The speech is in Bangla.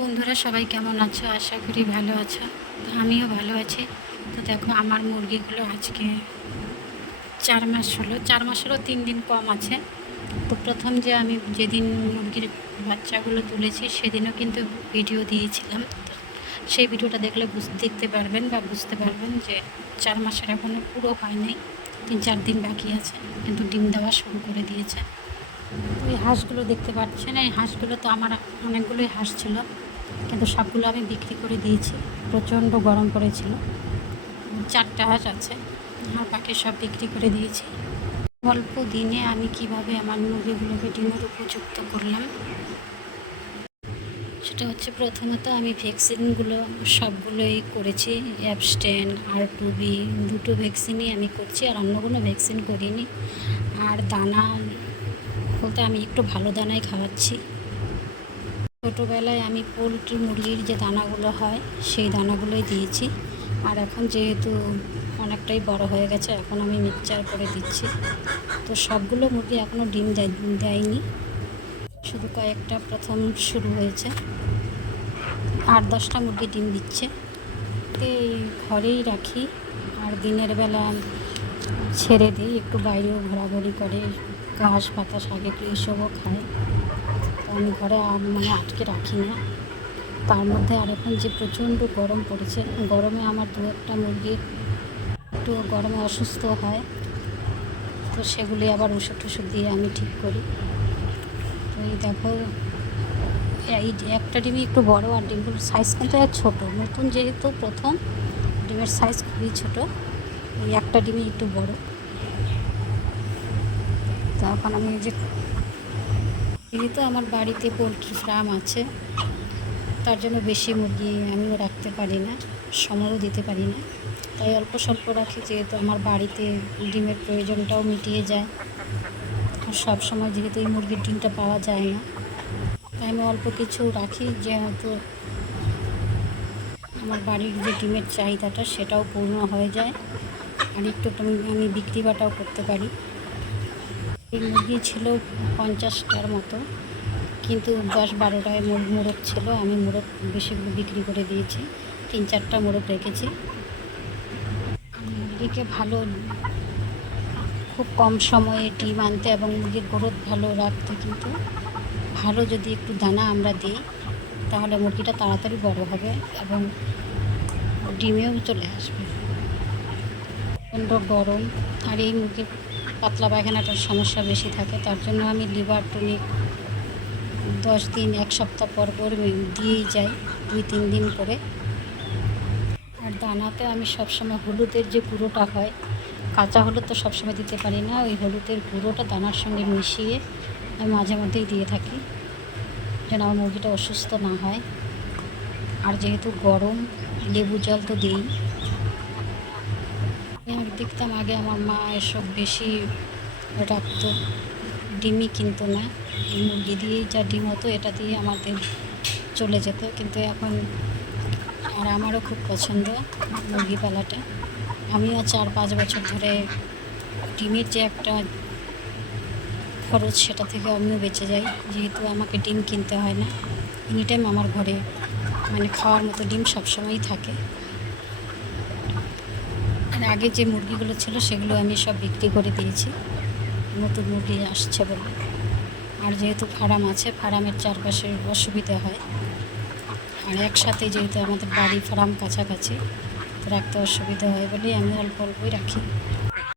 বন্ধুরা সবাই কেমন আছো? আশা করি ভালো আছো। তো আমিও ভালো আছি। তো দেখো আমার মুরগিগুলো আজকে 4 মাস হলো, 4 মাসেরও 3 দিন কম আছে। তো প্রথম যে আমি যেদিন মুরগির বাচ্চাগুলো তুলেছি সেদিনও কিন্তু ভিডিও দিয়েছিলাম। তো সেই ভিডিওটা দেখলে দেখতে পারবেন বা বুঝতে পারবেন যে 4 মাসের এখনও পুরো হয়নি, 3-4 দিন বাকি আছে, কিন্তু ডিম দেওয়া শুরু করে দিয়েছে। তো এই হাঁসগুলো দেখতে পাচ্ছেন, এই হাঁসগুলো তো আমার অনেকগুলোই হাঁস ছিল, কিন্তু সবগুলো আমি বিক্রি করে দিয়েছি। প্রচণ্ড গরম পড়েছিল, 4টা হাঁস আছে আর বাকি সব বিক্রি করে দিয়েছি। অল্প দিনে আমি কিভাবে আমার মুরগিগুলোকে ডিমের উপযুক্ত করলাম সেটা হচ্ছে, প্রথমত আমি ভ্যাকসিনগুলো সবগুলোই করেছি। অ্যাবস্টেন আর টুবি দুটো ভ্যাকসিনই আমি করছি, আর অন্য কোনো ভ্যাকসিন করিনি। আর দানা বলতে আমি একটু ভালো দানাই খাওয়াচ্ছি। ছোটোবেলায় আমি পোলট্রি মুরগির যে দানাগুলো হয় সেই দানাগুলোই দিয়েছি, আর এখন যেহেতু অনেকটাই বড় হয়ে গেছে এখন আমি মিক্সচার করে দিচ্ছি। তো সবগুলো মুরগি এখনও ডিম দেয়নি, শুধু কয়েকটা প্রথম শুরু হয়েছে। 8-10টা মুরগি ডিম দিচ্ছে। এই ঘরেই রাখি, আর দিনের বেলা ছেড়ে দিই, একটু বাইরেও ঘোরাঘুরি করে, ঘাস পাতা শাক একটু এসবও খায়। তো আমি ঘরে আটকে রাখি না। তার মধ্যে আর এখন যে প্রচণ্ড গরম পড়েছে, গরমে আমার 2-1টা মুরগি একটু গরমে অসুস্থ হয়, তো সেগুলি আবার ওষুধ টষুধ দিয়ে আমি ঠিক করি। তো এই দেখো, এই একটা ডিমই একটু বড়, আর ডিমগুলোর সাইজ কিন্তু ছোটো, নতুন যেহেতু প্রথম, ডিমের সাইজ খুবই ছোটো। এই একটা ডিমই একটু বড়। তো এখন আমি যেহেতু আমার বাড়িতে পোলট্রি ফার্ম আছে, তার জন্য বেশি মুরগি আমিও রাখতে পারি না, সময়ও দিতে পারি না, তাই অল্প স্বল্প রাখি, যেহেতু আমার বাড়িতে ডিমের প্রয়োজনটাও মিটিয়ে যায়। আর সব সময় যেহেতু এই মুরগির ডিমটা পাওয়া যায় না, তাই আমি অল্প কিছু রাখি, যেহেতু আমার বাড়ির যে ডিমের চাহিদাটা সেটাও পূর্ণ হয়ে যায়, আর একটু আমি বিক্রি বাটাও করতে পারি। এই মুরগি ছিল 50টার মতো, কিন্তু 10-12টায় মোরগ ছিল। আমি মোরগ বেশিগুলো বিক্রি করে দিয়েছি, 3-4টা মোরগ রেখেছি। মুরগিকে ভালো, খুব কম সময়ে ডিম আনতে এবং মুরগির গ্রোথ ভালো রাখতে কিন্তু ভালো যদি একটু দানা আমরা দিই, তাহলে মুরগিটা তাড়াতাড়ি বড় হবে এবং ডিমেও চলে আসবে। প্রচণ্ড গরম, আর এই মুরগির পাতলা পায়খানাটার সমস্যা বেশি থাকে, তার জন্য আমি লিভার টনিক 10 দিন 1 সপ্তাহ পর পর দিয়েই যাই, 2-3 দিন করে। আর দানাতে আমি সবসময় হলুদের যে গুঁড়োটা হয়, কাঁচা হলুদ তো সবসময় দিতে পারি না, ওই হলুদের গুঁড়োটা দানার সঙ্গে মিশিয়ে আমি মাঝে মধ্যেই দিয়ে থাকি, যেন আমার মুরগিটা অসুস্থ না হয়। আর যেহেতু গরম, লেবু জল তো দিই। আমি দেখতাম আগে আমার মা এসব বেশি রাখতো, ডিমই কিনতো না, এই মুরগি দিয়েই যা ডিম হতো এটা দিয়ে আমাদের চলে যেত। কিন্তু এখন, আর আমারও খুব পছন্দ মুরগি পালাটা, আমিও 4-5 বছর ধরে ডিমের যে একটা খরচ সেটা থেকে আমিও বেঁচে যাই, যেহেতু আমাকে ডিম কিনতে হয় না। এনি টাইম আমার ঘরে খাওয়ার মতো ডিম সবসময়ই থাকে। আর আগে যে মুরগিগুলো ছিল সেগুলো আমি সব বিক্রি করে দিয়েছি, নতুন মুরগি আসছে বলে। আর যেহেতু ফার্ম আছে, ফার্মের চারপাশে অসুবিধা হয়, আর একসাথে যেহেতু আমাদের বাড়ি ফার্ম কাছাকাছি, তো রাখতে অসুবিধা হয় বলেই আমি অল্প অল্পই রাখি।